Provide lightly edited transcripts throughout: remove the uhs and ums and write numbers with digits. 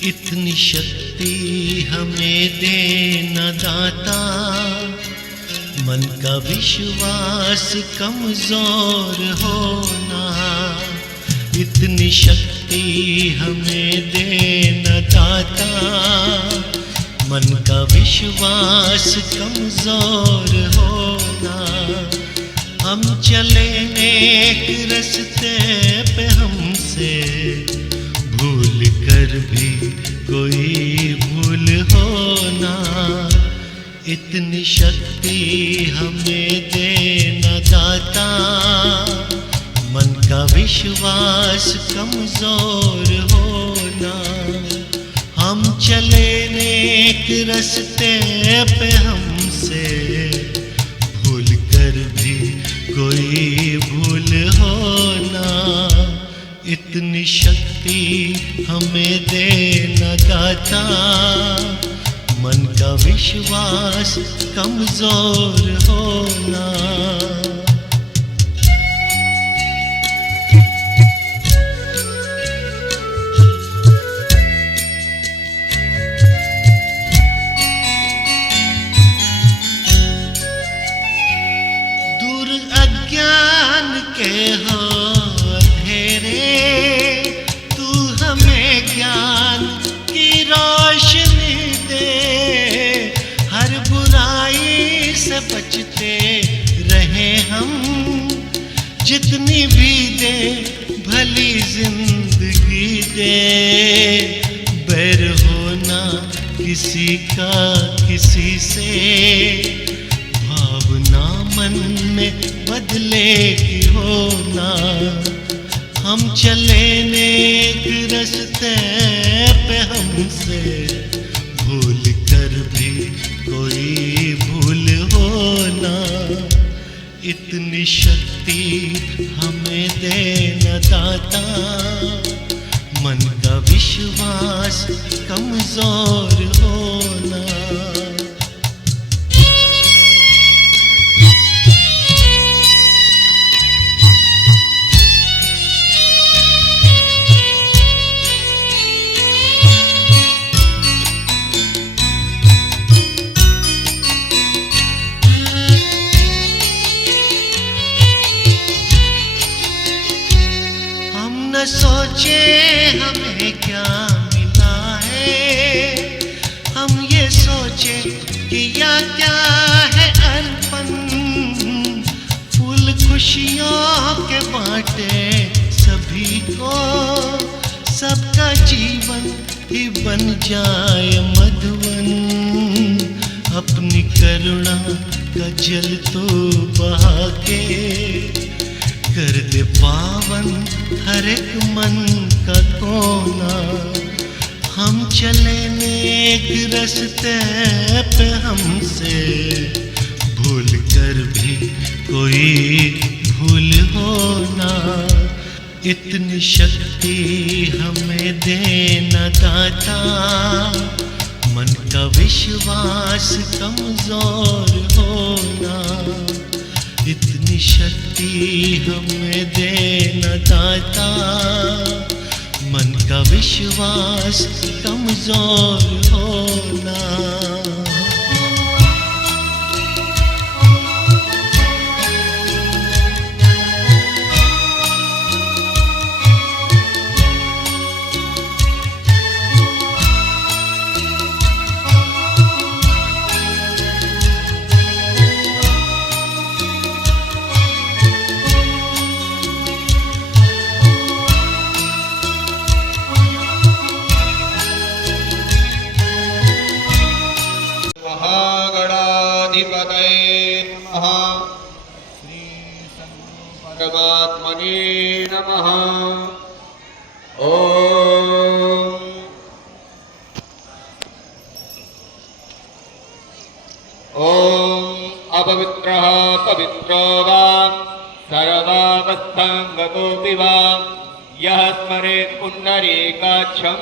इतनी शक्ति हमें देना दाता, मन का विश्वास कमजोर होना। इतनी शक्ति हमें देना दाता, मन का विश्वास कमजोर होना। हम चले नेक रस्ते पे, हमसे भूल कर भी कोई भूल होना। इतनी शक्ति हमें देना दाता, मन का विश्वास कमजोर होना। हम चले नेक रस्ते पे, हमसे भूल कर भी कोई भूल होना। इतनी शक्ति हमें देना दाता, मन का विश्वास कमजोर होना। दूर अज्ञान के हो तू हमें ज्ञान की रोशनी दे। हर बुराई से बचते रहे हम, जितनी भी दे भली जिंदगी दे। बैर होना किसी का किसी से, भावना मन में बदलेगी होना। हम चले नेक रस्ते पे, हमसे भूल कर भी कोई भूल होना। इतनी शक्ति हमें देना दाता, मन का विश्वास कमजोर होना। न सोचे हमें क्या मिला है, हम ये सोचे कि या क्या है अर्पण। फूल खुशियों के बांटे सभी को, सबका जीवन ही बन जाए मधुवन। अपनी करुणा का जल तो बहा के, कर दे पावन हर एक मन का कोना। हम चले नेक रस्ते पे, हमसे भूल कर भी कोई भूल होना। इतनी शक्ति हमें देना दाता, मन का विश्वास कमजोर होना। इतनी शक्ति हमें देना दाता, मन का विश्वास कमजोर होना। परमात्मने नमः। ओम अपवित्रः पवित्रो वा सर्वावस्थां गतोऽपि वा, यः स्मरेत् पुण्डरीकाक्षं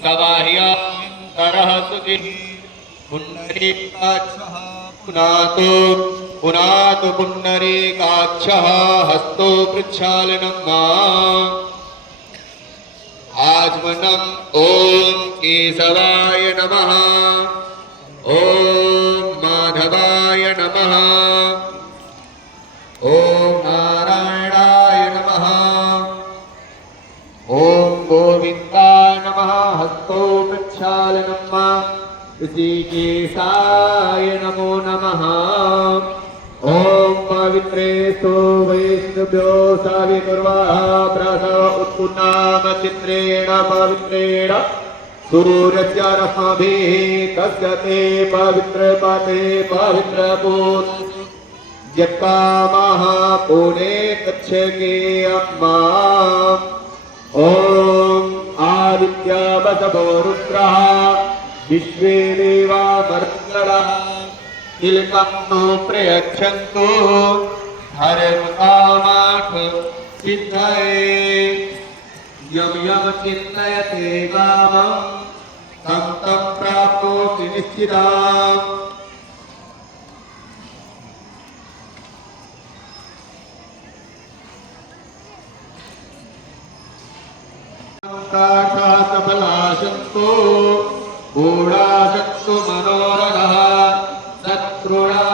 स बाह्यान्तरः शुचिः। पुण्डरीकाक्षः पुनातु पुण्डरीकाक्षः हस्तो प्रक्षालनं मा। आचमनम् ॐ केशवाय नमः ॐ माधवाय नमः ॐ नारायणाय नमः ॐ गोविन्दाय नमः हस्तो प्रक्षालनम् ऋषिकेशाय नमो नमः ॐ पवित्रेषु वैष्णव्यो साविकुर्वाः प्रसव उत्पुन्नाम चित्रेण पवित्रेण सूर्यस्य रश्मिभिः तस्य ते पवित्रपते पवित्रपूत यत्कामः पुणे गच्छके अम्मा ॐ आदित्यवसवो रुद्रः विश्वे देवा मर्गणः तिलकं नो प्रयच्छन्तु हरकामात् सिद्धये यं यं चिन्तयते कामं तं तं प्राप्नोति निश्चिताम् सबलाशक्तो गूढाशक्तो मनोरथः शत्रुणा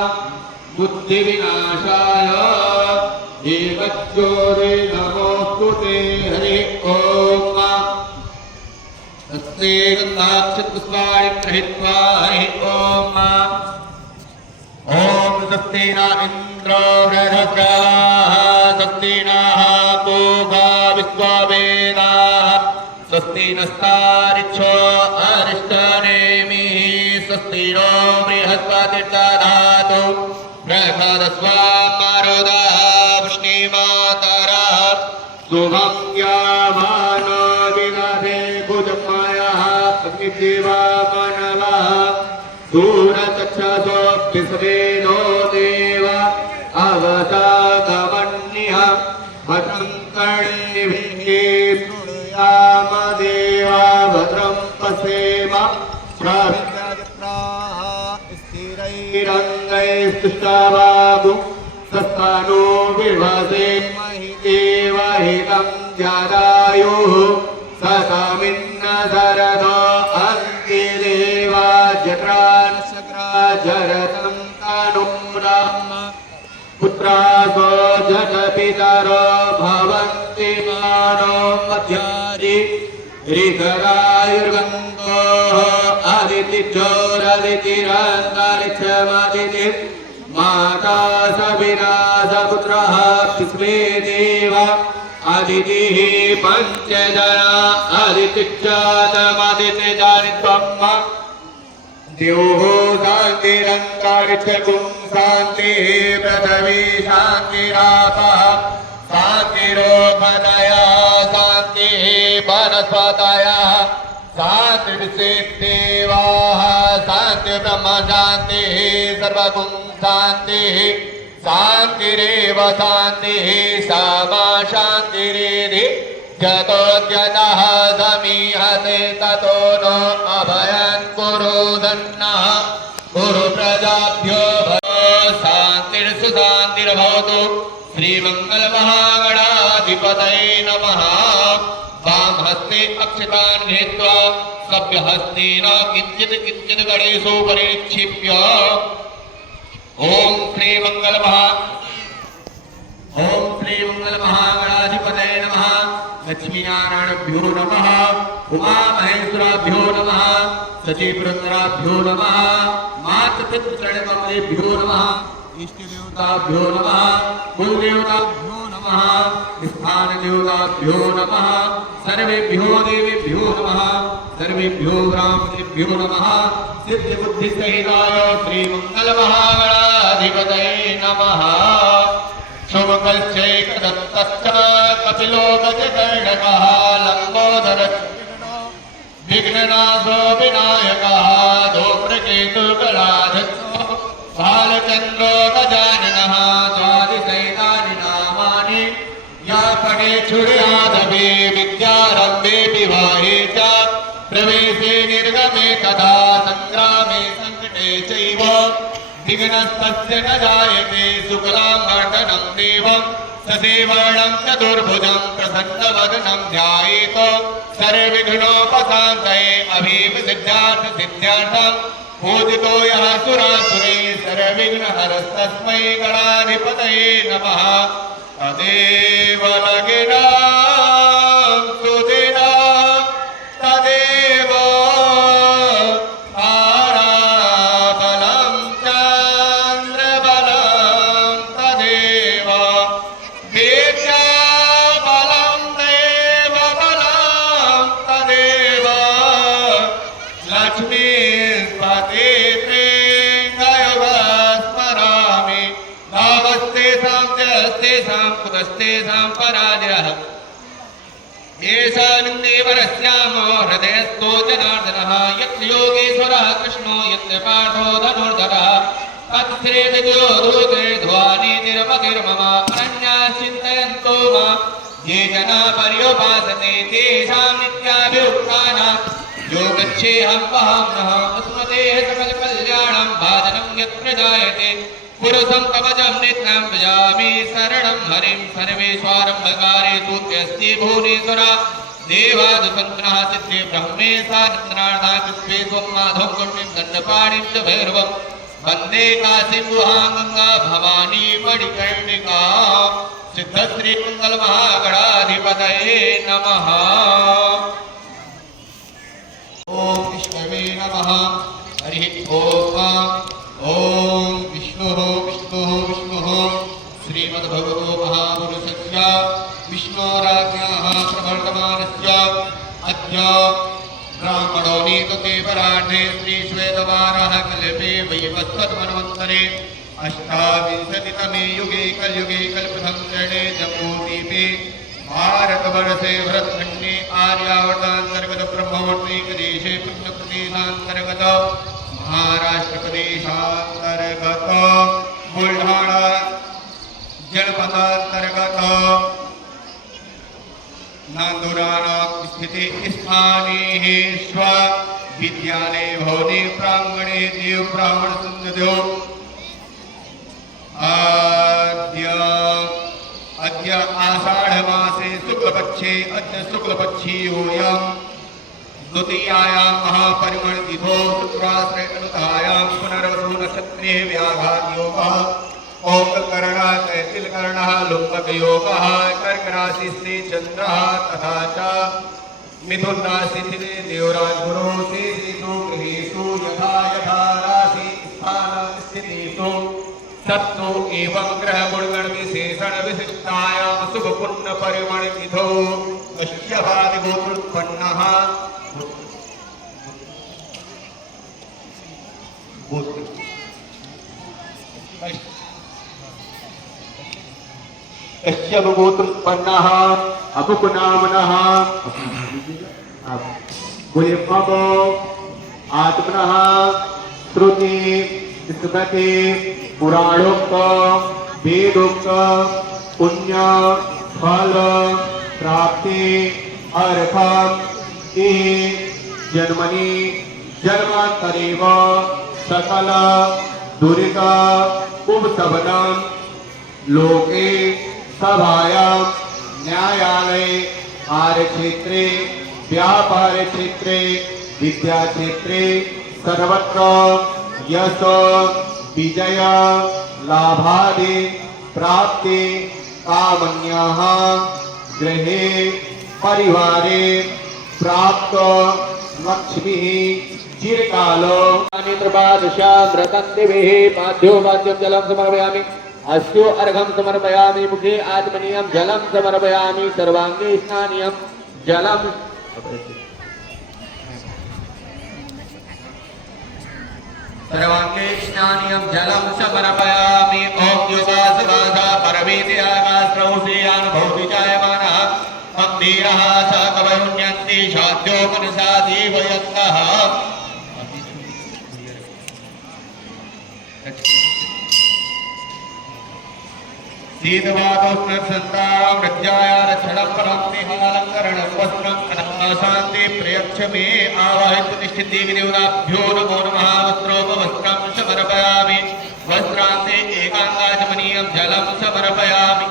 बुद्धिविनाशाय देवज्योरे नमोऽस्तु ते हरि ॐ तस्मै गन्धाक्षपुष्पाणि गृहीत्वा हरि ॐ स्वस्ति न इन्द्रो बृहस्पतिः स्वस्ति नः पूषा विश्ववेदाः स्वस्ति नस्तारिच्छो अरिष्टनेमिः स्वस्ति नो बृहस्पतिर्दधातु बृहस्पतिस्त्वा मरुतः वृष्णिमातरः शुभं यामानो विदधे भुजमायः अग्निदेवा मानवः दूरचक्षसोऽभ्यसरेणो देव अवसागमन्यः भद्रं कर्णेभिः शृणुयाम देवा भद्रं पश्येम स्थिरैरङ्गैस्तुष्टवागुं सस्तानो विभसेमहि देवहितं जरायुः सतमिन्न शरदो अन्तिदेवा जत्रान् जरतं तनुं ब्रह्म पुत्रासो जगपितरो भवन्ति मानो मध्यारि ऋकरायुर्गन्धोः अदितिचोरदितिरन्तरिक्षमदिति माता सविनाशपुत्रः विश्वे देव अदितिः पञ्चजना अदितिश्चातमदितिजानित्वम् द्योः शान्तिरन्तरिक्षगुं शान्तिः पृथिवी शान्तिरापः शान्तिरोपदयः शान्तिः वनस्पतयः शान्तिर्विश्वेदेवाः शान्तिर्ब्रह्म शान्तिः सर्वगुं शान्तिः शान्तिरेव शान्तिः सामा शान्तिरिति जतोऽद्यतः समीहते ततो नो अभयं कुरुदन्नः गुरुप्रजाभ्यो शान्तिर्सुशान्तिर्भवतु श्रीमङ्गलमहागणाधिपतये नमः वामहस्ते अक्षतान् गृहीत्वा सभ्यहस्तेन किञ्चित् किञ्चित् गणेशो परिक्षिप्य ॐ श्रीमङ्गलमहागणाधिपतये नमः लक्ष्मीनारायणभ्यो नमः उमामहेश्वराभ्यो नमः सचिवृन्दराभ्यो नमः मातृपितृगणेभ्यो नमः इष्टदेवताभ्यो नमः कुलदेवताभ्यो नमः स्थानदेवताभ्यो नमः सर्वेभ्यो देवेभ्यो नमः सर्वेभ्यो ब्राह्मणेभ्यो नमः सिद्धिबुद्धिसहिताय श्रीमङ्गलमहागणाधिपतये नमः शुभकश्चैकदत्तश्च कपिलो गजकर्णकः लम्बोदरः विघ्ननाशो विनायकः धूम्रकेतुकलाधश्च बालचन्द्रो गजाननः द्वादशैतानि नामानि या पठेच्छुर्यादपि विद्यारम्भे विवाहे च प्रवेशे निर्गमे तथा सङ्ग्रामे सङ्कटे चैव विघ्नस्तस्य न जायते शुक्लां वर्धनं देवं ससेवाणं चतुर्भुजं प्रसन्नवदनं ध्यायेत सर्वविघ्नोपशान्तये अभीष्टसिद्ध्यार्थं पूजितो यः सुरासुरैः सर्वविघ्नहरस्तस्मै गणाधिपतये नमः। तदेव लग्नं सुदिनं तदेव ताराबलं चन्द्रबलं तदेव विद्याबलं देवबलं तदेव लक्ष्मीपतिते स्मरामि नावस्तेषां च अस्तेषां कुतस्तेषां पराजयः येषान्देवरस्यामो हृदयस्थो जनार्दनः यत्र योगेश्वरः कृष्णो यत्र पाठो धनुर्धरः तत्श्रीविद्यो दूतैर्ध्वानि निर्मगिर्मम अनन्याः चिन्तयन्तो मां ये जना पर्युपासते तेषां नित्याभियुक्तानां यो गच्छेऽहं वहाम्नः अस्मदेः सकलकल्याणं भाजनं यत्र जायते पुरुषं कवचं नित्यं भजामि शरणं हरिं सर्वेष्वारम्भकारेषु त्यस्ति भुवनेश्वरा देवादुसन्नः सिद्धे ब्रह्मेशा नन्द्राणां विश्वे स्वमाधं गुण्डिं दण्डपाणिं च भैरवं वन्दे काशीं गुहां गङ्गा भवानी मणिकर्णिका सिद्धश्रीमङ्गलमहागणाधिपतये नमः। ॐ विष्णवे नमः। हरिः ॐ विष्णुः विष्णुः विष्णुः श्रीमद्भगवतो महापुरुषस्य विष्णोराज्ञाः प्रवर्तमानस्य अद्य ब्राह्मणो नीतते पराह्णे श्रीश्वेतवारः कल्पे वैवस्वतमन्वन्तरे अष्टाविंशतितमे युगे कलयुगे कल्पथं चरणे जम्बूद्वीपे भारतवर्षे भरतखण्डे आर्यावर्तान्तर्गत ब्रह्मवर्णैकदेशे पुण्यप्रदेशान्तर्गत महाराष्ट्रप्रदेशान्तर्गत बुलढाणा जनपदान्तर्गत नांदुरानां स्थिते स्थाने विद्यालये भवने प्रांगणे देव ब्राह्मण सुन्दरो अद्य आषाढ़ मासे शुक्लपक्षे अद्य शुक्लपक्षीयोऽयं द्वितीयायां महापरिमळ तिथौ शुक्राश्रय अनुतायां पुनर्वसु नक्षत्रे व्याघातयोगः औककर्णः तैतिलकर्णः लुम्बकयोगः कर्कराशिस्थे चन्द्रः तथा च मिथुनराशिस्थे देवराजगुरो शेषेषु गृहेषु यथा यथा राशि स्थान स्थितेषु तत्तु एवं ग्रह गुणगण विशेषण विशिष्टायां शुभ पुण्य परिमळ तिथौ अश्यभादि गोत्रोत्पन्नः कश्यप गोत्रोत्पन्नः अपुकुनामनः गुलिफबो आत्मनः श्रुति स्मृति पुराणोक्त वेदोक्त पुण्य फल प्राप्ति अर्थ जन्मनि जन्मांतरेव सकल दुरित उपशमनं लोके सभायां न्यायालये कार्यक्षेत्रे व्यापार क्षेत्रे विद्या क्षेत्रे सर्वत्र यश विजय लाभादि प्राप्ति कामन्याः गृहे परिवारे प्राप्त लक्ष्मी चिरकाल नेत्रपादशां व्रतन्दिभिः पाद्यो वाद्यं जलं समर्पयामि अस्यो अर्घं समर्पयामि मुखे आत्मनीयं जलं समर्पयामि सर्वांगे स्नानीयं जलं सर्वांगे स्नानीयं जलं समर्पयामि ॐ योगासवासा परमेत्यागास्त्रौषेयानुभवति जायमानः मन्दिरः स कवयुन्यन्ति शाद्यो मनसा देवयन्तः शीतवातोष्णसन्तां रज्जाया रक्षणं परं स्नेहालङ्करणं वस्त्रं अनाशान्ति प्रयक्षमे आवाहित निश्चितदेवीदेवताभ्यो नमो नमः वस्त्रोपवस्त्रं समर्पयामि वस्त्रान्ते एकाङ्गाचमनीयं जलं समर्पयामि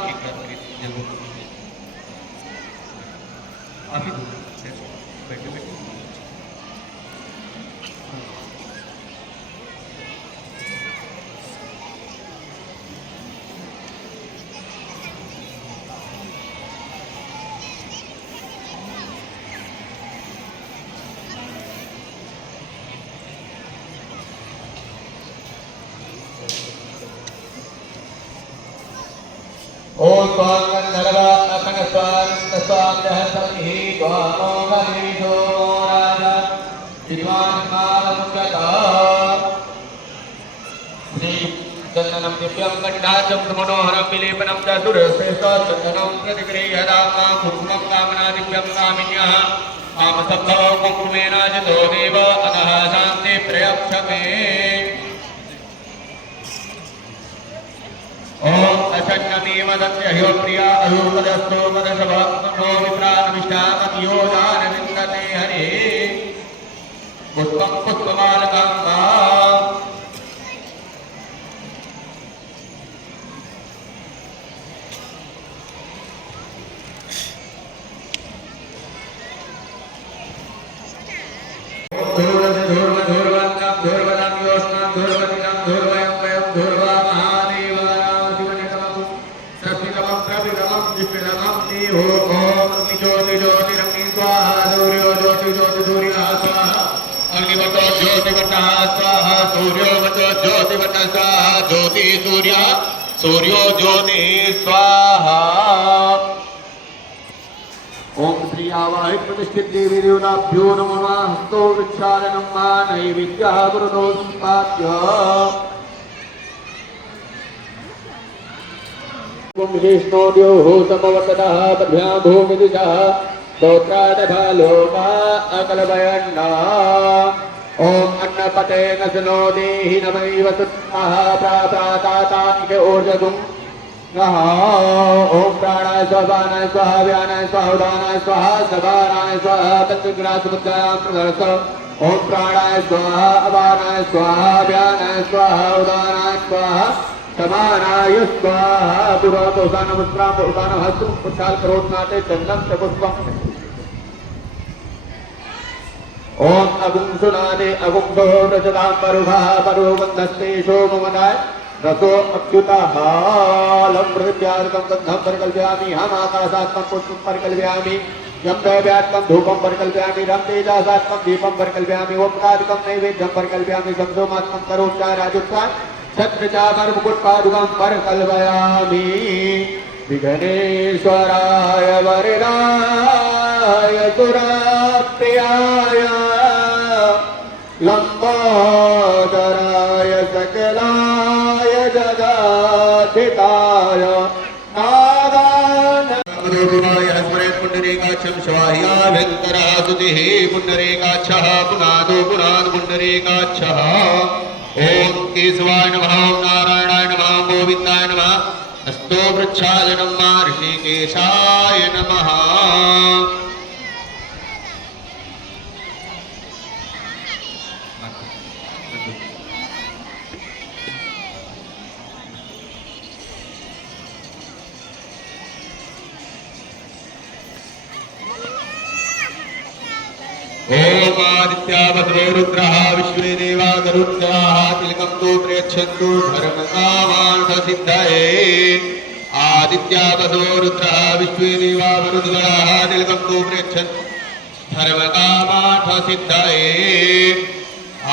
ओम स्वांगन नरवा अखन स्वांग स्वांग हस्तहि स्वामो गणेशो राजा विद्वान कालमुक्ता श्री चंदनं दिव्यं कंडाचं मनोहरं विलेपनं च सुरश्रेष्ठ चंदनं प्रतिगृह्यदामा कुङ्कुमं कामना दिव्यं कामिन्यः कामसब्धौ कुङ्कुमेन जितो देव अतः शान्ति प्रयक्षमे ओम अशन्नमेव दत्य ह्यो प्रिया अरूपदस्तो मदशभक्तो विप्राणविष्टामतियो दानविन्दते हरे पुष्पं पुष्पमालकं वा सूर्यो ज्योति स्वाहा ओम श्री आवाहि प्रतिष्ठित देवी देवताभ्यो नमो नमः हस्तो वृक्षालनं मा नैवेद्यः गुरुतो सम्पाद्य ओम विष्णोद्यो हो समवर्ततः पद्भ्यां भूमिदिशः स्तोत्रादधा लोका अकलभयन्ना ओम अन्नपते नसनो देहि नमैव सुत्मः प्राप्राताता इके ऊर्जगुं नहा ओम प्राणाय स्वाहानाय स्वाहा व्यानाय स्वाहा उदानाय स्वाहा सवानाय स्वाहा पंचग्रासमुद्रायां प्रदर्श ओम प्राणाय स्वाहा अपानाय स्वाहा व्यानाय स्वाहा उदानाय स्वाहा समानाय स्वाहा पुरोतो उदानमुद्रां उदानहस्तुं पुच्छाल करोत्नाते चन्दं च पुष्पम् ओम अगुं सुनादे अगुं गो रजतां परुभः परुवन्दस्ते सोमवदाय रसो अच्युतः लं पृथिव्यार्कं गन्धं परिकल्पयामि हमाकाशात्मं पुष्पं परिकल्पयामि यं दैव्यात्मं धूपं परिकल्पयामि रं तेजासात्मं दीपं परिकल्पयामि ओंकारात्मं नैवेद्यं परिकल्पयामि संसोमात्मं करोपचारायुक्ता छत्रचामरमुकुटपादुकं परिकल्पयामि विघ्नेश्वराय वरदाय सुरप्रियाय लंबोदराय सकलाय जगद्धिताय नादानमदोरुणाय हस्मरेण पुण्डरीकाक्षं शवाह्याभ्यन्तरासुतिः पुण्डरीकाक्षः पुनादो पुनाद पुण्डरीकाक्षः ओम केशवाय नमः ओम नारायणाय नमः गोविन्दाय नमः हस्तो वृक्षालनं ऋषिकेशाय नमः ओम आदित्या वसवो रुद्रः विश्वे देवा गरुडाः तिलकं तु प्रयच्छन्तु धर्मकामार्थसिद्धये आदित्या वसवो रुद्रः विश्वे देवा गरुडाः तिलकं तु प्रयच्छन्तु धर्मकामार्थसिद्धये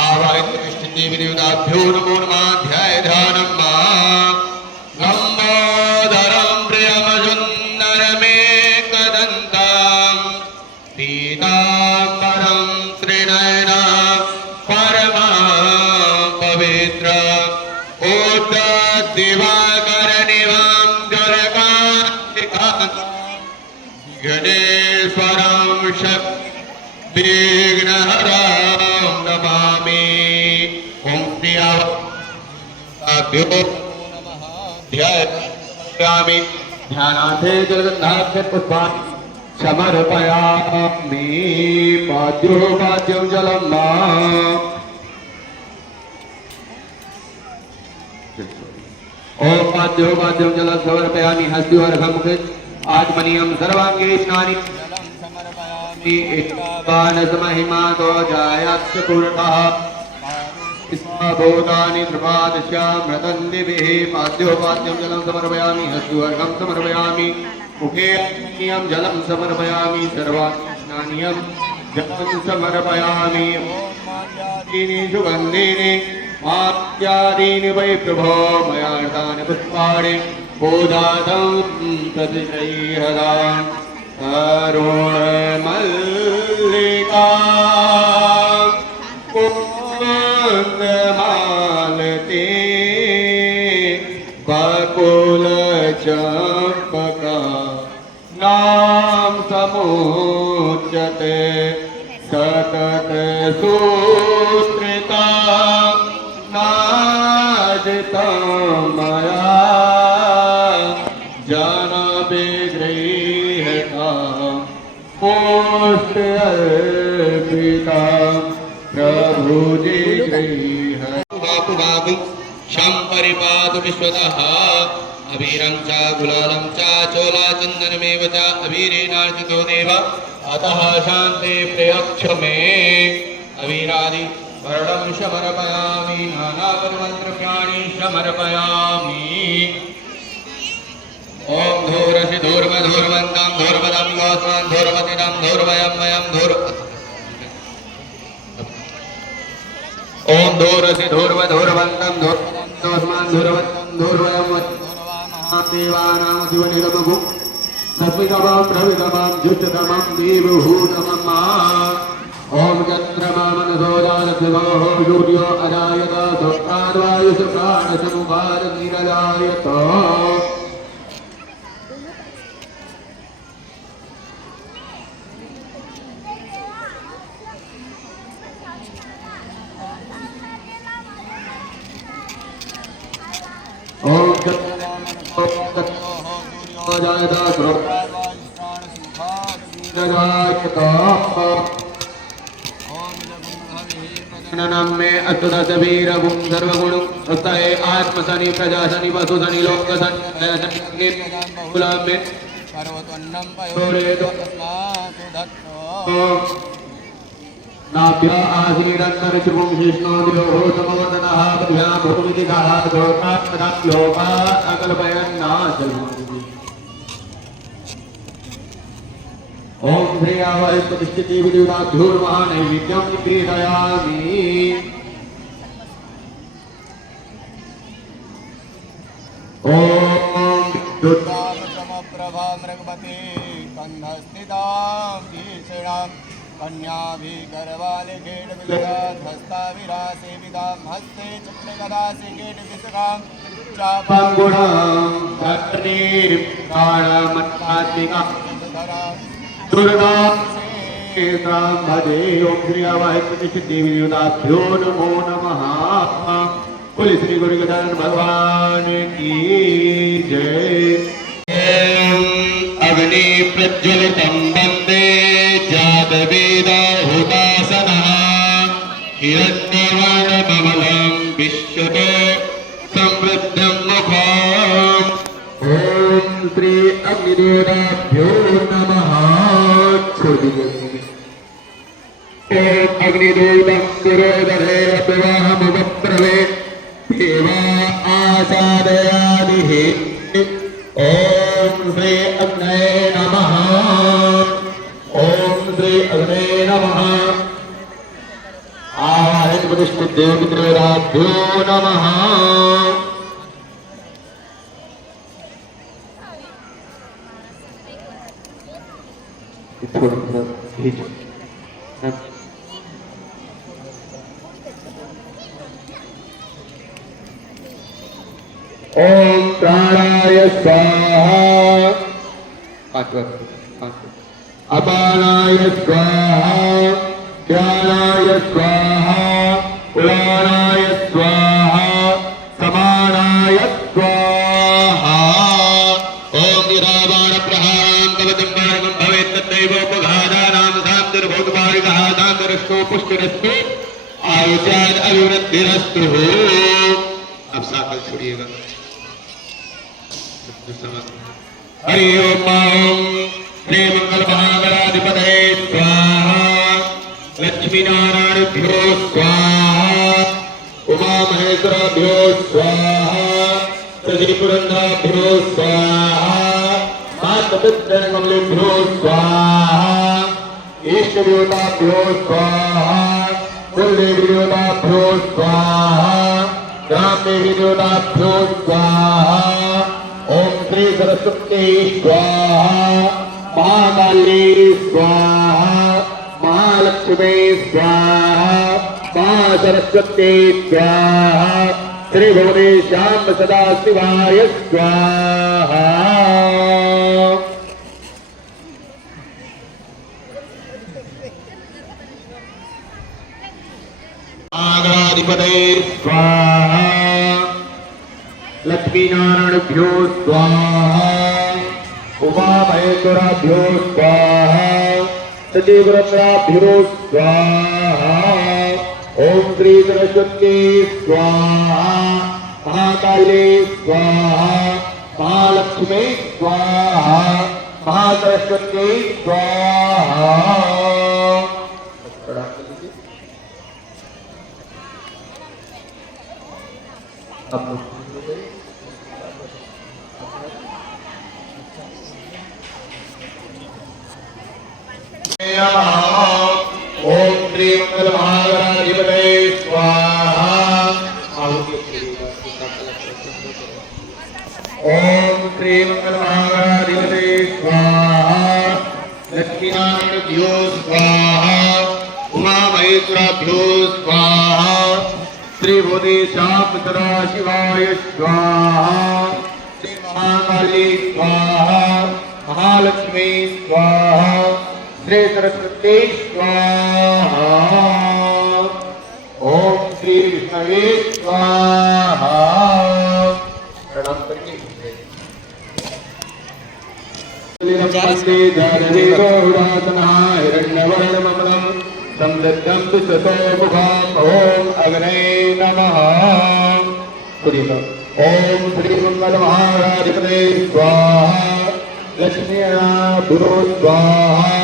आवाहयन्तु देवी देवताभ्यो नमो नमः ध्याय ध्यानं मा लम्बोदरं प्रियमसुन्दरमेकदन्तं पीताम्बरं त्रिनयना परमां पवित्र दिवाकरनिवां जलकान्तिकान्तं गणेश्वरं विघ्नहरं नमामि ओम प्रियाभ्यो नमः ध्यायामि ध्यानार्थे जलगन्धाख्य पुष्पाणि समर्पयामि पाद्यो पाद्यं जलं मा ओम पाद्यो पाद्यं जलं समर्पयामि हस्त्योर्घमुखे आत्मनीयं सर्वाङ्गे स्नानि जलं समर्पयामि एकानसमहिमा तो जायास्य पूर्णतः भूतानि ध्रुवादश्यामृतं दिभिः पाद्यो पाद्यं जलं समर्पयामि हस्त्योर्घं समर्पयामि मुखे आत्मनीयं जलं समर्पयामि सर्वाणि स्नानीयं जलं समर्पयामि ओमाद्यादीनि सुगन्धीनि मात्यादीनि वै प्रभो मया तानि पुष्पाणि पूजादं प्रतिशैहदा अरुणमल्लिका कुन्दमालती बकुलचम्पका नाम समुच्यते सतत सूत्रिता नादिता मया जन विगृहता पुष्ट अर्पिता प्रभु जी गृह बापु बापु शं परिपातु विश्वतः अबीरं च गुलालं च चोलाचन्दनमेव च अबीरेणार्चितो देव अतः शान्ते प्रयच्छ मे अबीरादि वर्णं समर्पयामि नानावर्णमन्त्रप्राणि समर्पयामि ॐ धूरसि धूर्वधूर्वन्तं धूर्वदं गोस्वान् धूर्वतिदं धूर्वयं वयं ॐ धूरसि धूर्वधूर्वन्तं धूर्वदं धूर्वयं धूर्वयं देवानां जीवनिरमभु सत्विकमं प्रविकमं जुष्टतमं देवभूतमम् ॐ चन्द्रमा मनसो जातशिवः सूर्यो अजायत सोत्ताद्वायुष प्राणसमुभारतिरजायत ॐ मे अस्तुदशवीरगुं सर्वगुणं हस्तये आत्मसनि प्रजासनि वसुसनि लोकसनि बहुलाम्ये नाभ्य आसीरन्नरचुं शिष्णोदियो समवर्तनः पृथिव्यां भूमिदिगाः दोषात्मदाप्योपा अकल्पयन्नाचलति ॐ श्रेयावहि प्रतिष्ठिति विद्युदाभ्योर्महानैवेद्यं निवेदयामि ॐ दुर्गामप्रभा मृगवती कन्धस्थितां भीषणां कन्याभिकरवालिखेटविलहस्ताविरासेवितां हस्ते चक्रगदासिखेटविसरां चापाङ्गुणां धत्रीर्प्राणमत्तात्मिकां दुर्गां भजे ॐ श्रीयावाहि प्रतिष्ठिदेवीदेवताभ्यो नमो नमः बोले श्री गुरु गजानन भगवान की जय अग्नि प्रज्वलितं वन्दे जातवेदाहुतासनः हिरण्यवर्णकमलं विश्वतो समृद्धं मुखम् ॐ श्री अग्निदेवताभ्यो नमः अग्निदेवं तिरोदरे विवाहमुपप्रवे देवा आसादयादिः ॐ श्री अग्नये नमः ॐ श्री अग्नये नमः आवाहन प्रतिष्ठिदेवताभ्यो नमः ओम प्राणाय स्वाहा अपानाय स्वाहा ज्ञानाय स्वाहा उदानाय स्वाहा समानाय स्वाहा ओम निरावाण प्रहारां कवचं मार्गं भवेत् तद्दैवोपघातानां शान्तिर्भूतभारितः शान्तिरस्तु पुष्टिरस्तु आयुष्याद अभिवृद्धिरस्तु। अब साकल छोड़िएगा। हरि ओम श्री मंगल महागणाधिपतये स्वाहा लक्ष्मी नारायणभ्यो स्वाहा उमा महेश्वराभ्यो स्वाहा श्री पुरंदराभ्यो स्वाहा मातपितृकमलेभ्यो स्वाहा इष्ट देवताभ्यो स्वाहा कुलदेवी देवताभ्यो स्वाहा ग्राम देवी देवताभ्यो स्वाहा ओम श्री सरस्वती स्वाहा महाकाली स्वाहा महालक्ष्मी स्वाहा महासरस्वती स्वाहा श्री भुवने श्याम सदा शिवाय स्वाहा नागाधिपते स्वाहा लक्ष्मी नारायणभ्यो स्वाहा उमा महेश्वराभ्यो स्वाहा सचिवरत्राभ्यो स्वाहा ओम श्री सरस्वती स्वाहा महाकाली स्वाहा महालक्ष्मी स्वाहा महासरस्वती स्वाहा ओम श्री मंगल महागणाधिपते स्वाहा ओम श्री मंगल महागणाधिपते स्वाहा लक्ष्मीनारायणभ्यो स्वाहा उमा महेश्वराभ्यो स्वाहा श्री भूते श्याम सदा शिवाय स्वाहा श्री महाकाली स्वाहा महालक्ष्मी स्वाहा श्री सरस्वती स्वाहा ओम श्री विष्णवे स्वाहा प्रणाम करिए हिरण्यवर्णममलम् संदग्धं तु शतोमुखाम् ओम अग्ने नमः ओम श्री मंगल महागणाधिपते स्वाहा लक्ष्मीनारायणभ्यो स्वाहा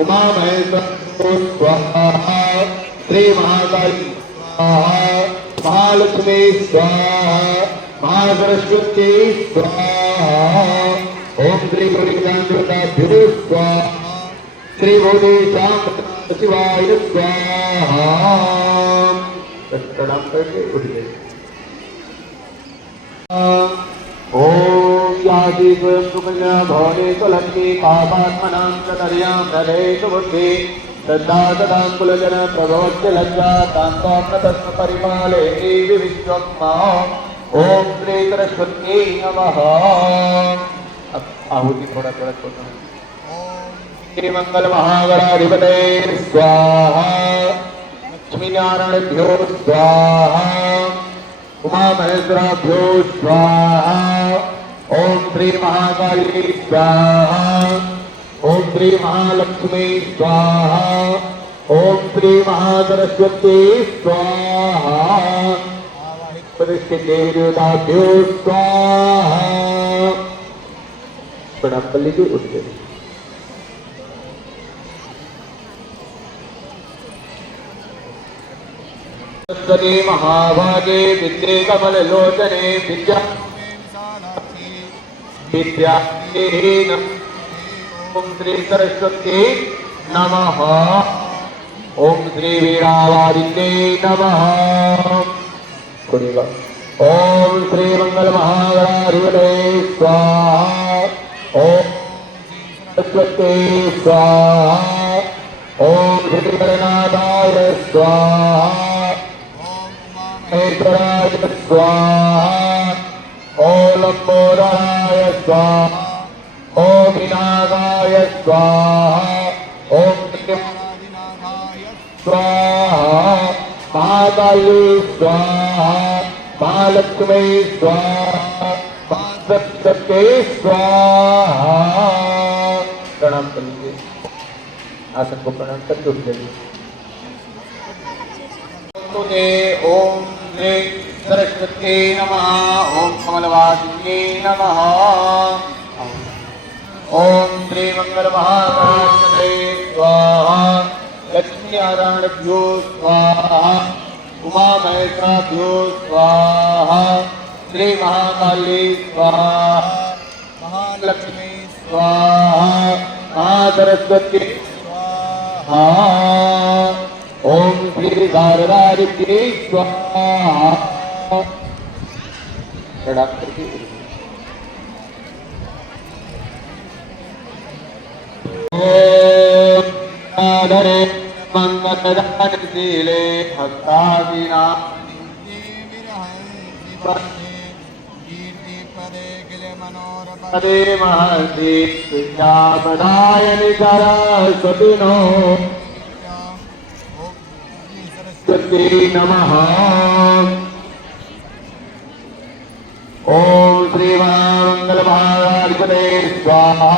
उमा महेश्वरो स्वाहा श्री महाकाली स्वाहा महालक्ष्मी स्वाहा महासरस्वती स्वाहा ओम श्री गुरुदाभ्यो स्वाहा श्री भूते श्याम शिवाय स्वाहा प्रणाम करके उठ गए ओम याति स्वयं सुकन्या भवने लक्ष्मी पापात्मनां तदर्यां नरेषु बुद्धि श्रद्धा तदां कुलजन प्रभवस्य लज्जा तान्तां तस्म परिपाले देवी विश्वक्मा ओम श्री सरस्वती नमः आहुति थोड़ा थोड़ा छोटा श्री मंगल महागणाधिपते स्वाहा लक्ष्मी नारायणभ्यो स्वाहा उमा महेश्वराभ्यो स्वाहा ओम श्री महाकाली स्वाहा ओम श्री महालक्ष्मी स्वाहा ओम श्री महासरस्वती स्वाहा प्रतिष्ठित देवी देवताभ्यो स्वाहा प्रणाम कर लीजिए उठ गए सरस्वती महाभागे विद्ये कमललोचने विद्या ओम श्री सरस्वती नमः ओम श्री वीरावादिन्ये नमः ओम श्री मंगल महागणाधिपते स्वाहा ओम सरस्वती स्वाहा ओम श्री गणनाथाय स्वाहा महेश्वराय स्वाहा ओम लंबोदराय स्वाहा ओम विनागाय स्वाहा ओम स्वाहा महाकाली स्वाहा महालक्ष्मी स्वाहा सरस्वती स्वाहा प्रणाम कर लीजिए आसन को प्रणाम करके उठ जाइए ओम श्री सरस्वती नमः ओम कमलवासिन्ये नमः ओम श्री मंगल महागणाधिपते स्वाहा लक्ष्मी नारायणभ्यो स्वाहा उमा महेश्वराभ्यो स्वाहा श्री महाकाली स्वाहा महालक्ष्मी स्वाहा महासरस्वती स्वाहा ओम श्री गारदादित्ये स्वाहा प्रणाम करके ओम आदरे मंगलदानशीले हस्तादिना पदे महर्षि विद्यापदायनि सरस्वतिनो सरस्वती नमः। ओम श्री मंगल महाराजपते स्वाहा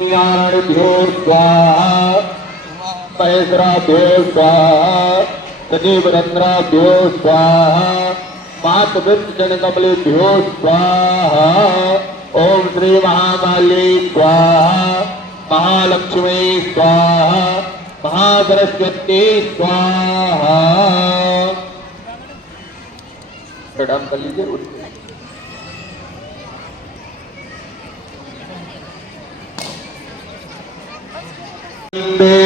नारायणभ्यो स्वाहा महेश्वराभ्यो स्वाहा सजीवरंद्राभ्यो स्वाहा मातृजनकमलेभ्यो स्वाहा। ओम श्री महाकाली स्वाहा महालक्ष्मी स्वाहा महासरस्वती स्वाहा। प्रणाम कर लीजिए। वंदे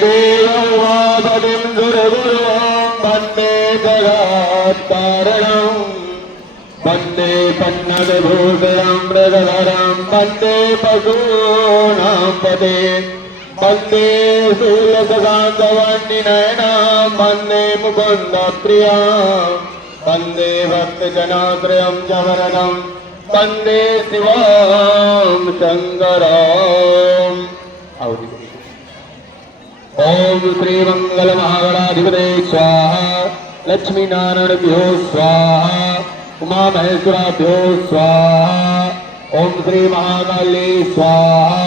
देववादिं सुरगुरुं वंदे जगत्कारणं वंदे पन्नगभूषणं मृगधरं वंदे पशूनां पदे वंदे शूलसकान्तवन्निनयनं वंदे मुकुन्दप्रियां वंदे भक्तजनाश्रयं च वरदं वंदे शिवं शङ्करम्। ओम श्री मंगल महागणाधिपते स्वाहा लक्ष्मी नारायणभ्यो स्वाहा उमा महेश्वराभ्यो स्वाहा। ओम श्री महाकाली स्वाहा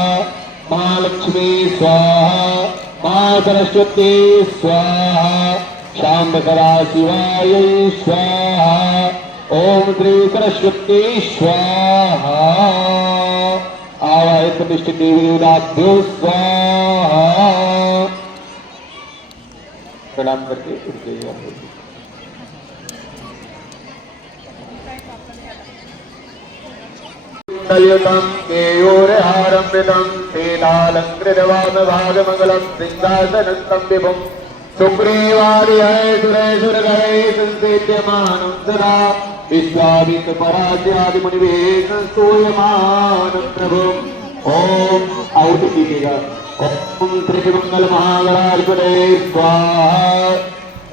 महालक्ष्मी स्वाहा महासरस्वती स्वाहा शांब सदा शिवाय स्वाहा। ओम श्री सरस्वती स्वाहा आवाहित प्रतिष्ठित देवताभ्यो स्वाहा। प्रणाम करके उठ जाइए। कलियुगं केयूरहारमृतं शीलालङ्कृतवामभागमङ्गलं सिंहासनस्थं विभुं सुग्रीवादिहरे सुरेशुरगणे संसेव्यमानं सदा विश्वामित्रपराध्यादिमुनिभिः संस्तूयमानं प्रभुम्। ओम आहुति कीजिएगा। ओम श्री मंगल महागणाधिपते स्वाहा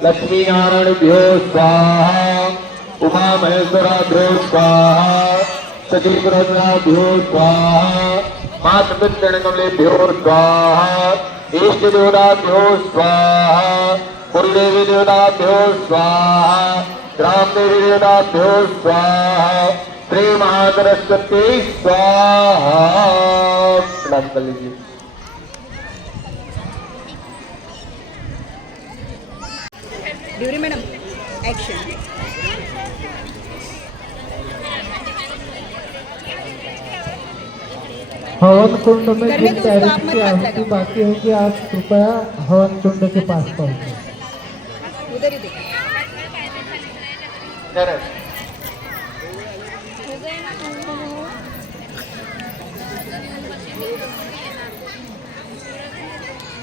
लक्ष्मी नारायणभ्यो स्वाहा उमा महेश्वराभ्यो स्वाहा सजीवरत्नाभ्यो स्वाहा मातृपितृगणकमलेभ्यो स्वाहा इष्ट देवताभ्यो स्वाहा कुलदेवी देवताभ्यो स्वाहा ग्राम देवी देवताभ्यो स्वाहा श्री महासरस्वती स्वाहा। प्रणाम कर लीजिए। ड्यूरी मैडम एक्शन। हवन कुंड में करने जिन दो, टैरिफ आप मत की आहुति लगाओ। बाकी है कि आप कृपया हवन कुंड के पास पहुंचे। उधर ही देखो।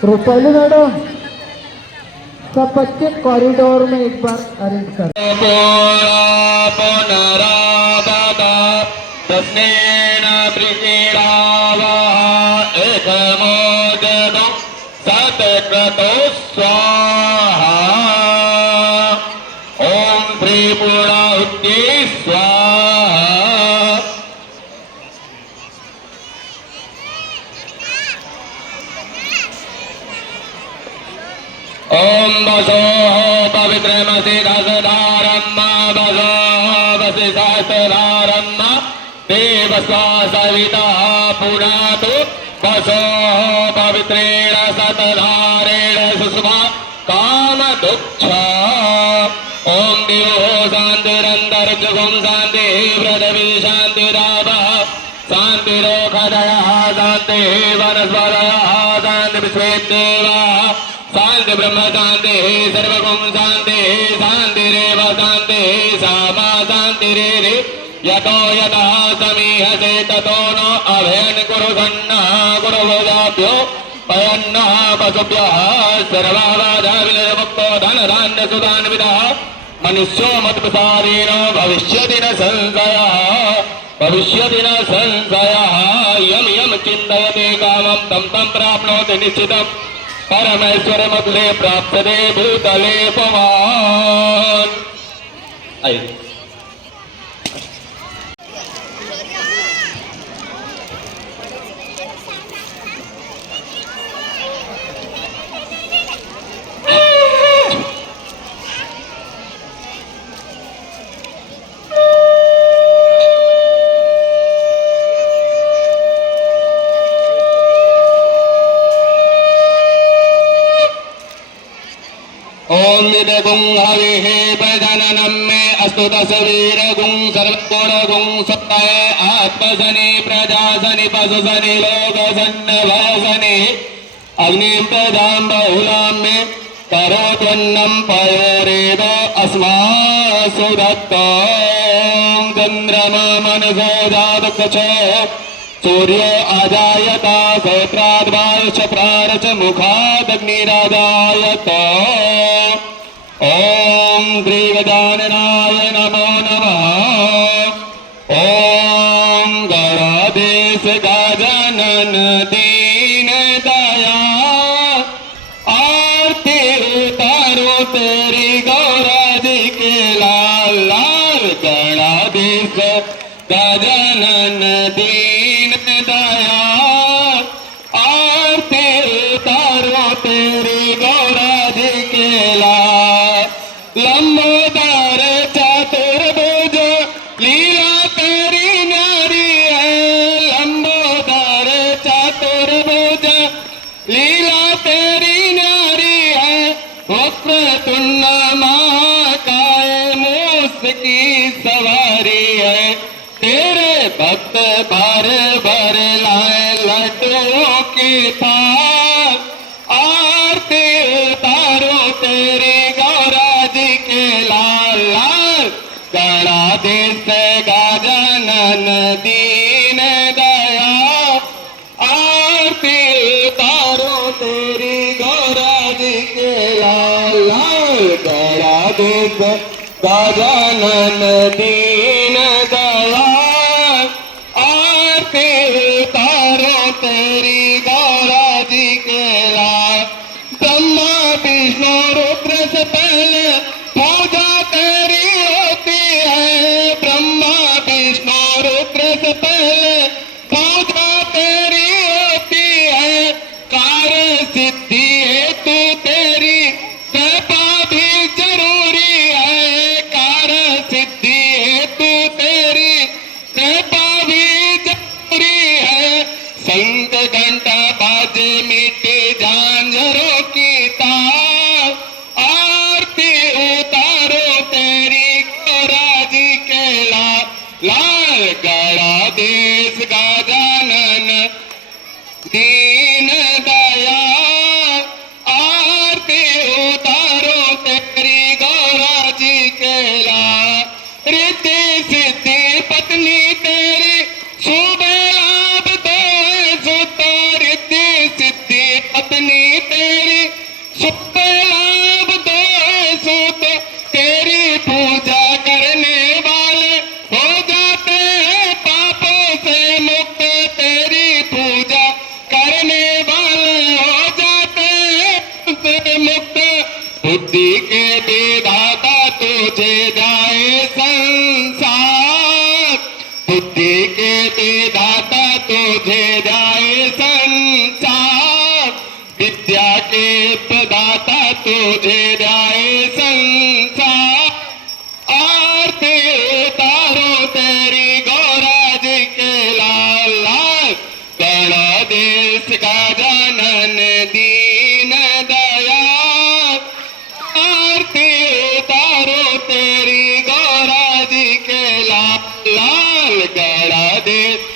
रूपाली मैडम सब बच्चे कॉरिडोर में एक बार अरेंज कर। तस्नेन प्रीणावा एकमोदनो सतक्रतो स्वाहा। ओम श्री पूर्णाहुति स्वाहा। ओम वसो पवित्रमसि दशधारम्मा वसो वसि सहस्रधारम्मा देवस्वा सविता पुनातु वसो पवित्रेण शतधारेण सुषमा कामदुच्छ। ओम दिवो शान्तिरन्तरिक्षगुं शान्तिः पृथिवी शान्तिरापः शान्तिरोषधयः शान्तिः वनस्पतयः शान्तिर्विश्वेदेवाः शांति ब्रह्म शांति सर्वगुण शांति शांतिरेव शांति सामा शांतिरेरे यतो यतः समीहसे ततो नो अभयन् कुरु सन्नः कुरु भोजाभ्यो पयन्नः पशुभ्यः सर्वबाधा विनिर्मुक्तो धनधान्यसुधान्वितः मनुष्यो मत्प्रसादेन भविष्यति न संशयः। भविष्यति न संशयः यम यम चिन्तयते कामं तं तं प्राप्नोति निश्चितं परमेश्वरमखिले प्राप्यते भूतले पवान् ओम विदगुं हविः प्रजननं मे अस्तु दशवीरगुं सर्वगुणगुं सत्ताय आत्मसनि प्रजासनि पशुसनि लोकसन्नभासनि अग्निं प्रदां बहुलां मे करोत्वन्नं पयोरेव अस्मासु दत्तं चन्द्रमा मनसो जातकचो सूर्यो अजायता सहस्राद्वायुष प्रारच मुखादग्निराजायत ओम श्रीगजाननाय नमो नमः ओम गणाधीश गजानन दीन दया आरती उतारो तेरी गौरा जी के लाल लाल गणाधीश गजानन दीन दया आरती उतारो तेरी गौरा जी के लाल लंबोदर चतुर्भुज लीला तेरी न्यारी है लंबोदर चतुर्भुज लीला तेरी न्यारी है वक्रतुंड महाकाय मूस की सवारी है तेरे भक्त भर भर लाए लड्डुओं की थाल आरती उतारो तेरी गौरा जी के लाल लाल गणाधीश गजानन दीन दया आरती उतारो तेरी गौरा जी के लाल लाल गणाधीश गजानन दीन दया आरती उतारो तेरी गौरा जी के लाल ब्रह्मा विष्णु रुद्र से पहले पूजा तेरी होती है ब्रह्मा विष्णु रुद्र से पहले पूजा तेरी होती है कार्य सिद्धि हेतु तेरी कृपा भी जरूरी है कार्य सिद्धि हेतु तेरी कृपा भी जरूरी है संत घंटा बाजे मिट्टी झांझरों की ताल आरती उतारो तेरी गौरा जी के लाल लाल गणाधीश गजानन दीन दया आरती उतारो तेरी गौरा जी के लाल रिद्धि सिद्धि पत्नी तेरी शुभ लाभ दो सुत रिद्धि सिद्धि पत्नी तेरी शुभ लाभ दो सुत तेरी पूजा करने वाले हो जाते हैं पापों से मुक्त तेरी पूजा करने वाले हो जाते हैं से मुक्त बुद्धि के विधाता तुझे जाए संसार बुद्धि के विधाता तुझे जाए संसार विद्या के प्रदाता तुझे जाए संसार आरती उतारो तेरी गौरा जी के लाल लाल गणाधीश गजानन दीन दया आरती उतारो तेरी गौरा जी के लाल लाल गणाधीश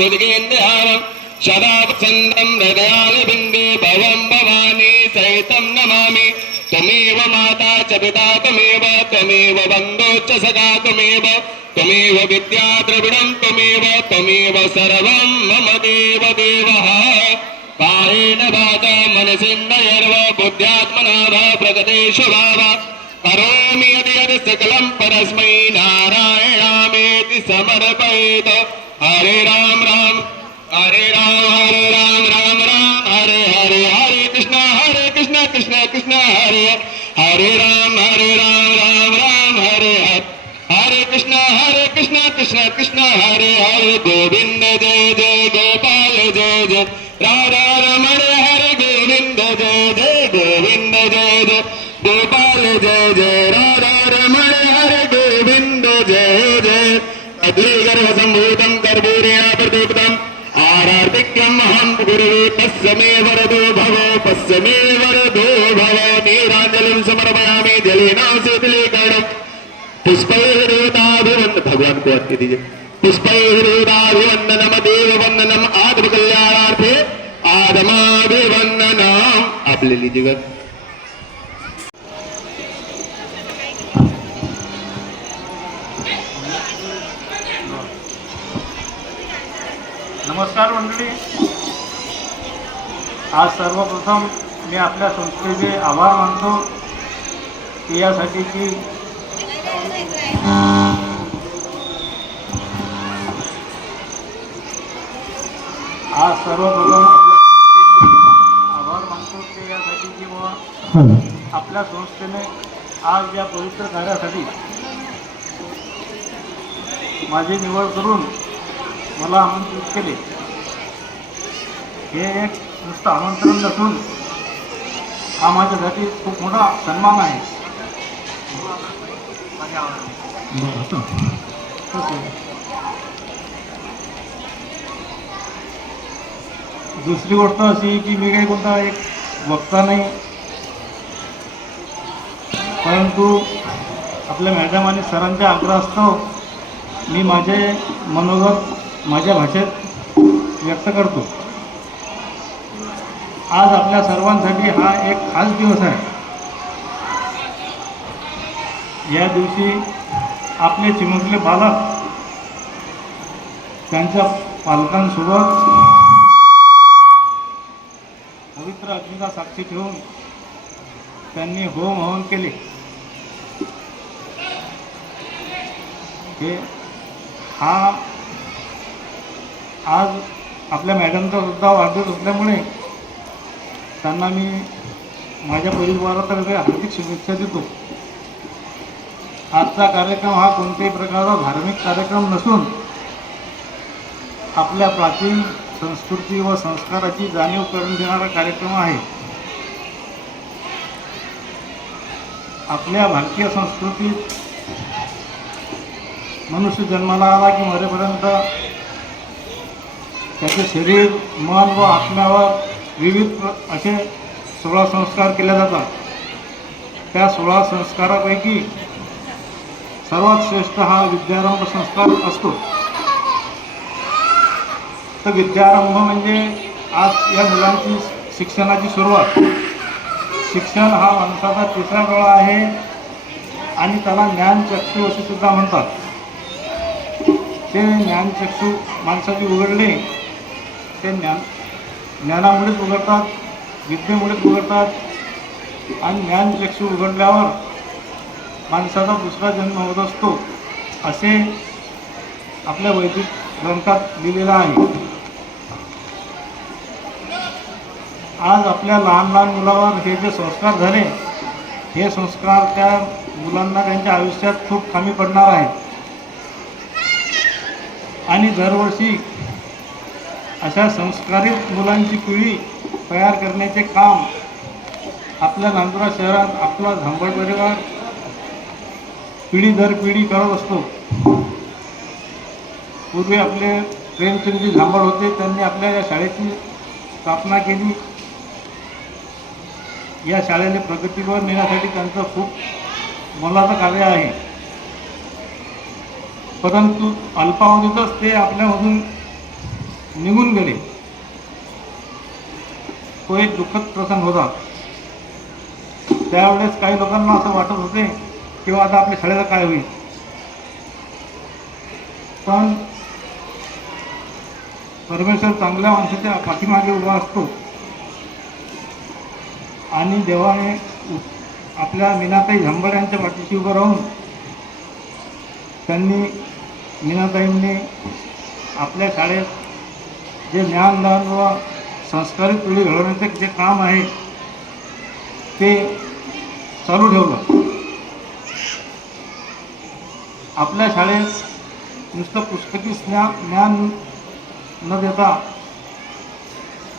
मुद्गेन्द्रहारं सदावसन्दं हृदयालबिन्दे भवं भवानी सहितं नमामि त्वमेव माता च पिता त्वमेव बन्धो च सखा त्वमेव विद्या द्रविणं त्वमेव सर्वं मम देव देवः कायेन वाचा मनसेन्द्रियर्वा बुद्ध्यात्मना वा प्रकृतेषु भाव करोमि यदि यत् सकलं परस्मै नारायणामेति समर्पयेत् हरे राम राम हरे राम राम हरे हरे हरे कृष्ण कृष्ण कृष्ण हरे हरे राम राम हरे हरे हरे कृष्ण कृष्ण कृष्ण हरे हरे गोविंद जय जय गोपाल जय जय राधा रमण हरे गोविंद जय जय गोविंद जय जय गोपाल जय जय राधा रमण हरे गोविंद जय जय अद्वैगर्भसम्भूतं कर्पूरेण प्रदीप्तम् आरार्तिक्यं महं गुरुवे तस्य मे वरदो भव नीराञ्जलिं समर्पयामि जलेन शीतलीकरणम् पुष्पैर्हृदाभिवन्दनं भगवान को अर्घ्य दीजिए पुष्पैर्हृदाभिवन्दनम देववन्दनम आत्मकल्याणार्थे आदमाभिवन्दनम आप ले लीजिएगा। नमस्कार मंडळी, आज सर्वप्रथम मी आपल्या संस्थेचे आभार मानतो की यासाठी की आज सर्वप्रथम आभार मानतो की यासाठी की आपल्या संस्थेने आज या पवित्र कार्यासाठी माझी निवड करून मला आमंत्रित केले। हे एक नुसतं आमंत्रण नसून हा माझ्यासाठी खूप मोठा सन्मान आहे। दुसरी गोष्ट अशी की मी काही कोणता एक वक्ता नाही, परंतु आपल्या मॅडम आणि सरांच्या आग्रहास्तव मी माझे मनोगत माझ्या भाषेत व्यक्त करतो। आज आपल्या सर्वांसाठी हा एक खास दिवस आहे। या दिवशी आपले चिमुकले बालक त्यांच्या पालकांसोबत पवित्र अग्नीला साक्षी ठेवून त्यांनी होम हवन केले। हे हा आज आपल्या मॅडमचा सुद्धा वाढदिवस असल्यामुळे त्यांना मी माझ्या परिवारातर्फे हार्दिक शुभेच्छा देतो। आजचा कार्यक्रम हा कोणत्याही प्रकारचा धार्मिक कार्यक्रम नसून आपल्या प्राचीन संस्कृती व संस्काराची जाणीव करून देणारा कार्यक्रम आहे। आपल्या भारतीय संस्कृतीत मनुष्य जन्माला आला की मरेपर्यंत त्याचे शरीर मन व आत्म्यावर विविध असे 16 संस्कार केले जातात। त्या 16 संस्कारापैकी सर्वात श्रेष्ठ हा विद्यारंभ संस्कार असतो। तर विद्यारंभ म्हणजे आज या मुलांची शिक्षणाची सुरुवात। शिक्षण हा माणसाचा तिसरा डोळा आहे आणि त्याला ज्ञानचक्षू असे सुद्धा म्हणतात। ते ज्ञानचक्षू माणसाचे उघडले ते ज्ञानामुळेच उघडतात, विद्येमुळेच उघडतात आणि ज्ञानचक्षू उघडल्यावर माणसाचा दुसरा जन्म होत असतो असे आपल्या वैदिक ग्रंथात लिहिलेलं आहे। आज आपल्या लहान लहान मुलावर हे जे संस्कार झाले हे संस्कार त्या मुलांना त्यांच्या आयुष्यात खूप कामी पडणार आहेत आणि दरवर्षी अशा संस्कारित मुलांची पिढी तयार करण्याचे काम आपल्या नांदुरा शहरात आपला झांबड परिवार पिढी दर पिढी करत असतो। पूर्वी आपले प्रेमचंदजी झांबड होते, त्यांनी आपल्या या शाळेची स्थापना केली। या शाळेला प्रगतीवर नेण्यासाठी त्यांचं खूप मोलाचं कार्य आहे, परंतु अल्पावधीतच ते आपल्यामधून निघून गेले. तो एक दुःखद प्रसंग होता. त्यावेळेस काही लोकांना असं वाटत होते की आता आपल्या शाळेला काय होईल. पण परमेश्वर चांगल्या माणसाच्या पाठीमागे उभा असतो आणि देवाने आपल्या मीनाताई झंबर यांच्या पाठीशी उभं राहून त्यांनी मीनाताईंनी आपल्या शाळेत जे ज्ञानदान व संस्कारित पिढी घडवण्याचे जे काम आहे ते चालू ठेवलं. आपल्या शाळेत नुसतं पुस्तकी ज्ञान न देता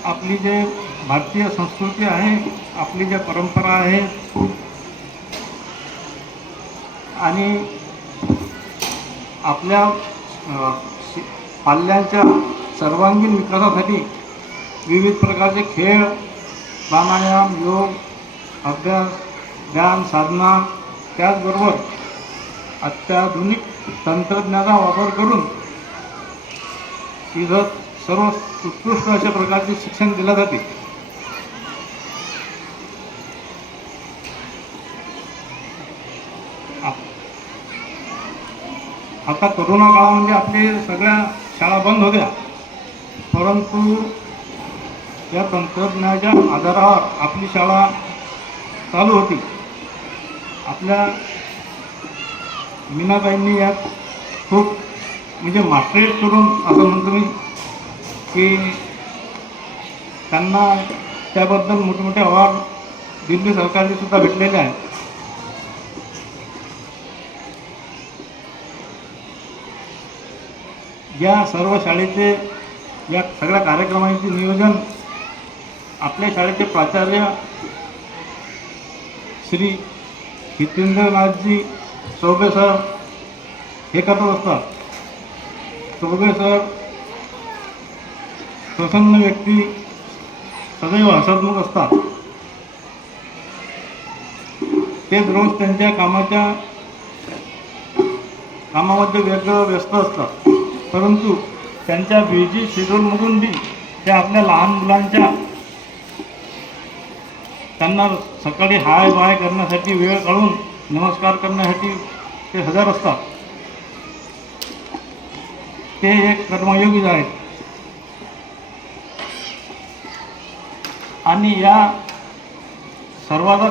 आपली जे भारतीय संस्कृती आहे, आपली ज्या परंपरा आहेत आणि आपल्या पाल्यांच्या सर्वांगीण विकासासाठी विविध प्रकारचे खेळ, प्राणायाम, योग, अभ्यास, ध्यान, साधना, त्याचबरोबर अत्याधुनिक तंत्रज्ञानाचा वापर करून इथं सर्व उत्कृष्ट अशा प्रकारचे शिक्षण दिले जाते. आता कोरोना काळामध्ये आपले सगळ्या शाळा बंद होत्या, परंतु या तंत्रज्ञानाच्या आधारावर आपली शाळा चालू होती. आपल्या मीनाताईंनी यात खूप म्हणजे मास्टरेट करून असं म्हणतो मी की त्यांना त्याबद्दल मोठमोठे अवॉर्ड दिल्ली सरकारने सुद्धा भेटलेले आहेत. या सर्व शाळेचे या सगळ्या कार्यक्रमांचे नियोजन आपल्या शाळेचे प्राचार्य श्री हितेंद्रनाथजी चौबे सर हे करत असतात. चौबे सर प्रसन्न व्यक्ती, सदैव हसतमुख असतात. ते रोज त्यांच्या कामामध्ये वेगळं व्यस्त असतात, परंतु त्यांच्या बिझी शेड्यूलमधून बी ते आपल्या लहान मुलांच्या त्यांना सकाळी हाय बाय करण्यासाठी वेळ काढून नमस्कार करण्यासाठी ते हजर असतात. ते एक कर्मयोगी आहेत. आणि या सर्वांचा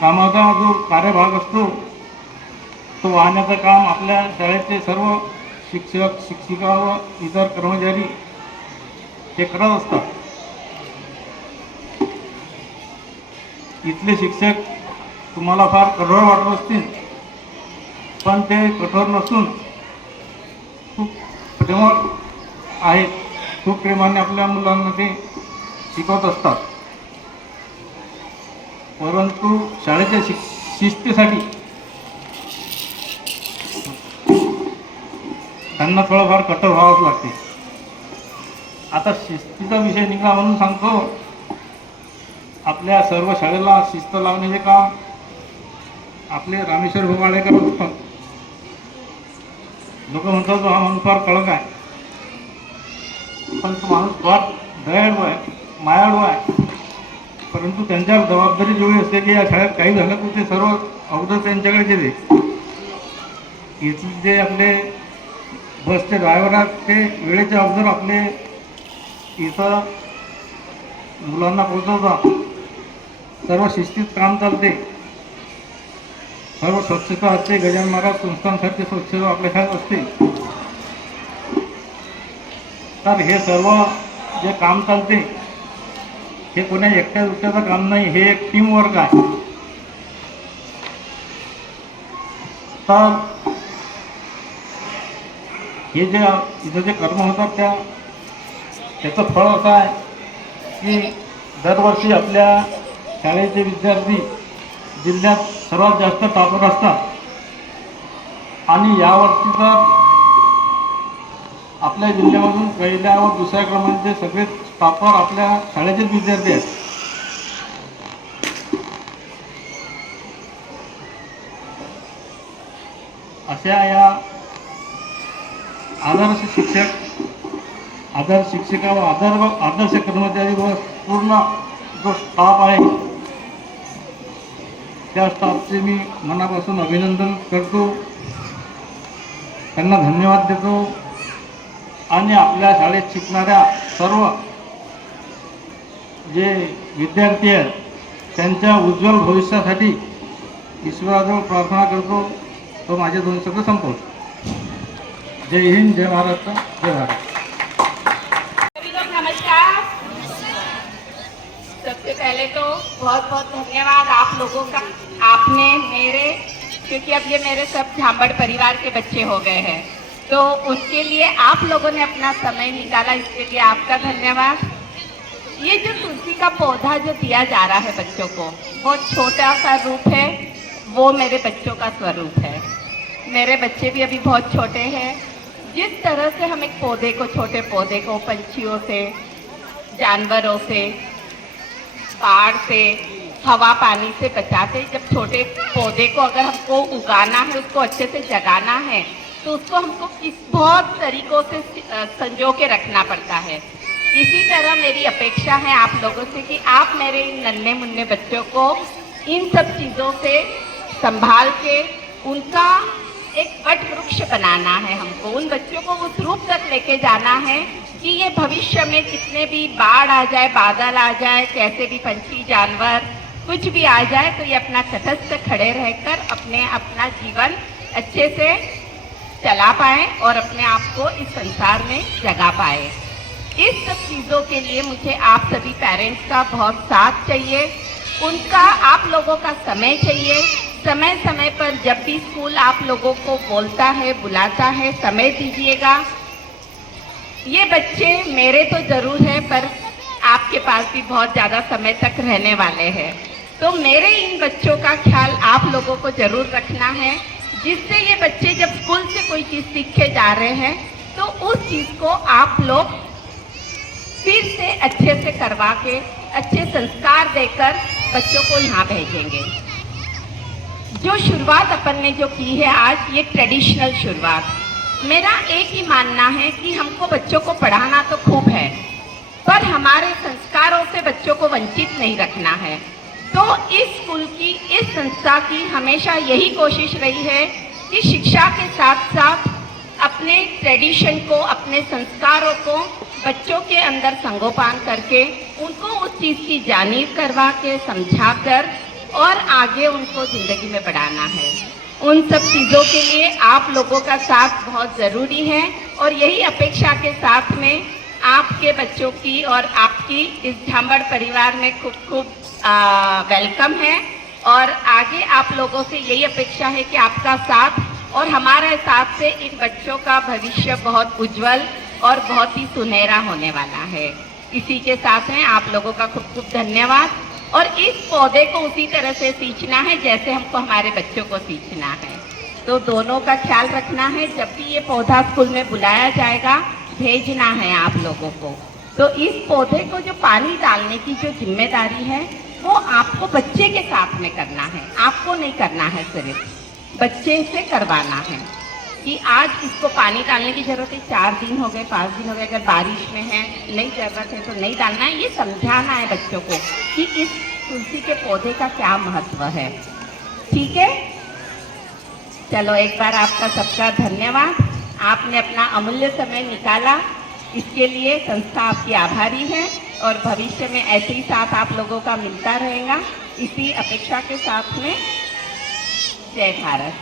कामाचा जो कार्यभाग असतो तो वाहण्याचं काम आपल्या शाळेचे सर्व शिक्षक, शिक्षिका व इतर कर्मचारी ते करत असतात. इथले शिक्षक तुम्हाला फार कठोर वाटत असतील, पण ते कठोर नसून खूप प्रेमळ आहेत. खूप प्रेमाने आपल्या मुलांना ते शिकवत असतात. परंतु शाळेच्या शिस्तीसाठी त्यांना थोडंफार कठोर व्हावंच लागते. आता शिस्तीचा विषय निघाला म्हणून सांगतो, आपल्या सर्व शाळेला शिस्त लावण्याचे काम आपले रामेश्वर भोगाळे करत असतात. लोक म्हणतात हा माणूस फार कडक आहे, पण तो माणूस फार दयाळू आहे, मायाळू आहे. परंतु त्यांच्यावर जबाबदारी जेवढी असते की या शाळेत काही झालं तर ते सर्व अवघड त्यांच्याकडे येते. इथले जे आपले बसचे ड्रायव्हर आहेत ते वेळेच्या अगोदर आपले इथं मुलांना पोहोचवतात. सर्व शिस्तीत काम चालते. सर्व स्वच्छता असते. गजानन महाराज संस्थांसारखी स्वच्छता आपल्या शाळेत असते. तर हे सर्व जे काम चालते हे कोणा एकट्या दुसऱ्याचं काम नाही, हे एक टीमवर्क आहे. तर हे जे इथं जे कर्म होतात त्याचं फळ असं आहे की दरवर्षी आपल्या शाळेचे विद्यार्थी जिल्ह्यात सर्वात जास्त टॉपर असतात. आणि यावर्षी तर आपल्या जिल्ह्यामधून पहिल्या व दुसऱ्या क्रमांकाचे सगळे टॉपर आपल्या शाळेचेच विद्यार्थी आहेत. अशा या आदर्श शिक्षक आदर्श शिक्षिका व आदर्श कर्मचारी व पूर्ण जो स्टाफ आहे त्या स्टाफचे मी मनापासून अभिनंदन करतो, त्यांना धन्यवाद देतो आणि आपल्या शाळेत शिकणाऱ्या सर्व जे विद्यार्थी आहेत त्यांच्या उज्ज्वल भविष्यासाठी ईश्वराजवळ प्रार्थना करतो. तो माझे 2 शब्द संपवतो. जय हिंद, जय महाराष्ट्र, जय भारत. सभी लोग नमस्कार. सबसे पहले तो बहुत बहुत धन्यवाद आप लोगों का. आपने मेरे, क्योंकि अब ये मेरे सब झांबड़ परिवार के बच्चे हो गए हैं, तो उसके लिए आप लोगों ने अपना समय निकाला, इसके लिए आपका धन्यवाद. ये जो तुलसी का पौधा जो दिया जा रहा है बच्चों को, बहुत छोटा सा रूप है, वो मेरे बच्चों का स्वरूप है. मेरे बच्चे भी अभी बहुत छोटे हैं. जिस तरह से हम एक पौधे को, छोटे पौधे को पंछियों से, जानवरों से, बाढ़ से, हवा पानी से बचाते, जब छोटे पौधे को अगर हमको उगाना है, उसको अच्छे से जगाना है, तो उसको हमको बहुत तरीकों से संजो के रखना पड़ता है. इसी तरह मेरी अपेक्षा है आप लोगों से कि आप मेरे इन नन्हे मुन्ने बच्चों को इन सब चीज़ों से संभाल के उनका एक वट वृक्ष बनाना है. हमको उन बच्चों को उस रूप तक लेके जाना है कि ये भविष्य में कितने भी बाढ़ आ जाए, बादल आ जाए, कैसे भी पंछी जानवर कुछ भी आ जाए, तो ये अपना तटस्थ खड़े रहकर अपना जीवन अच्छे से चला पाए और अपने आप को इस संसार में जगा पाए. इस सब चीज़ों के लिए मुझे आप सभी पेरेंट्स का बहुत साथ चाहिए, उनका आप लोगों का समय चाहिए. समय समय पर जब भी स्कूल आप लोगों को बोलता है, बुलाता है, समय दीजिएगा. ये बच्चे मेरे तो ज़रूर है, पर आपके पास भी बहुत ज़्यादा समय तक रहने वाले हैं, तो मेरे इन बच्चों का ख्याल आप लोगों को ज़रूर रखना है, जिससे ये बच्चे जब स्कूल से कोई चीज़ सीख के जा रहे हैं तो उस चीज़ को आप लोग फिर से अच्छे से करवा के, अच्छे संस्कार देकर बच्चों को यहाँ भेजेंगे. जो शुरुआत अपन ने जो की है आज, ये ट्रेडिशनल शुरुआत, मेरा एक ही मानना है कि हमको बच्चों को पढ़ाना तो खूब है, पर हमारे संस्कारों से बच्चों को वंचित नहीं रखना है. तो इस स्कूल की, इस संस्था की हमेशा यही कोशिश रही है कि शिक्षा के साथ साथ अपने ट्रेडिशन को, अपने संस्कारों को बच्चों के अंदर संगोपान करके उनको उस चीज़ की जानीव करवा के, समझा कर और आगे उनको ज़िंदगी में बढ़ाना है. उन सब चीज़ों के लिए आप लोगों का साथ बहुत ज़रूरी है और यही अपेक्षा के साथ में आपके बच्चों की और आपकी इस झांबड़ परिवार में खूब खूब वेलकम है. और आगे आप लोगों से यही अपेक्षा है कि आपका साथ और हमारे साथ से इन बच्चों का भविष्य बहुत उज्जवल और बहुत ही सुनहरा होने वाला है. इसी के साथ में आप लोगों का खूब खूब धन्यवाद. और इस पौधे को उसी तरह से सींचना है जैसे हमको हमारे बच्चों को सींचना है. तो दोनों का ख्याल रखना है. जब भी ये पौधा स्कूल में बुलाया जाएगा, भेजना है आप लोगों को. तो इस पौधे को जो पानी डालने की जो जिम्मेदारी है, वो आपको बच्चे के साथ में करना है, आपको नहीं करना है. सिर्फ बच्चे से करवाना है कि आज इसको पानी डालने की ज़रूरत है. 4 दिन हो गए, 5 दिन हो गए, अगर बारिश में है, नहीं ज़रूरत है तो नहीं डालना है. ये समझाना है बच्चों को कि इस तुलसी के पौधे का क्या महत्व है. ठीक है, चलो एक बार आपका सबका धन्यवाद. आपने अपना अमूल्य समय निकाला, इसके लिए संस्था आपकी आभारी है और भविष्य में ऐसे ही साथ आप लोगों का मिलता रहेगा. इसी अपेक्षा के साथ में जय भारत.